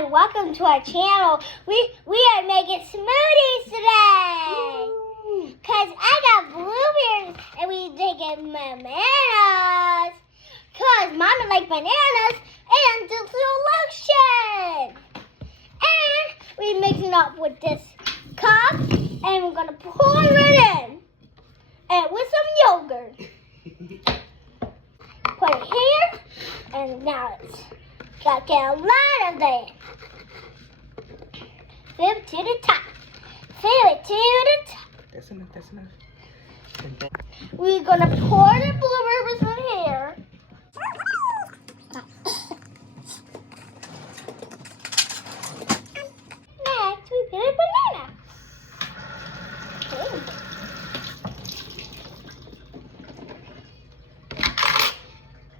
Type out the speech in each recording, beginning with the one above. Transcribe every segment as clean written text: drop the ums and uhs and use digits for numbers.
Hi, welcome to our channel. We are making smoothies today. Cause I got blueberries and we taking bananas. Cause Mama likes bananas and the solution. And we mixing up with this cup and we're gonna pour it in. And with some yogurt. Put it here and now it's got to get a lot of that. Fill it to the top. Fill it to the top. That's enough, that's enough. We're going to pour the blueberries in here. Next, we put a banana. Okay.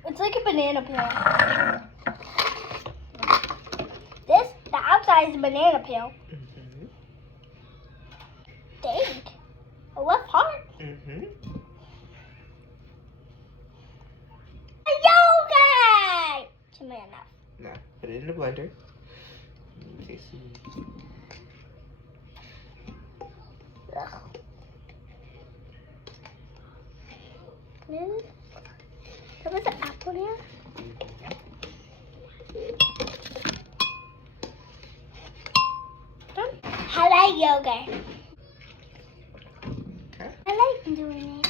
It's like a banana peel. The outside is a banana peel. Dang. A left heart. A yogurt! Too many enough. Now, put it in the blender. Okay, There was an apple here. I like yogurt. Okay. I like doing it.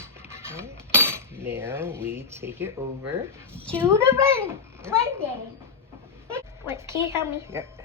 Okay. Now we take it over To the blending. Wait, can you help me? Yep.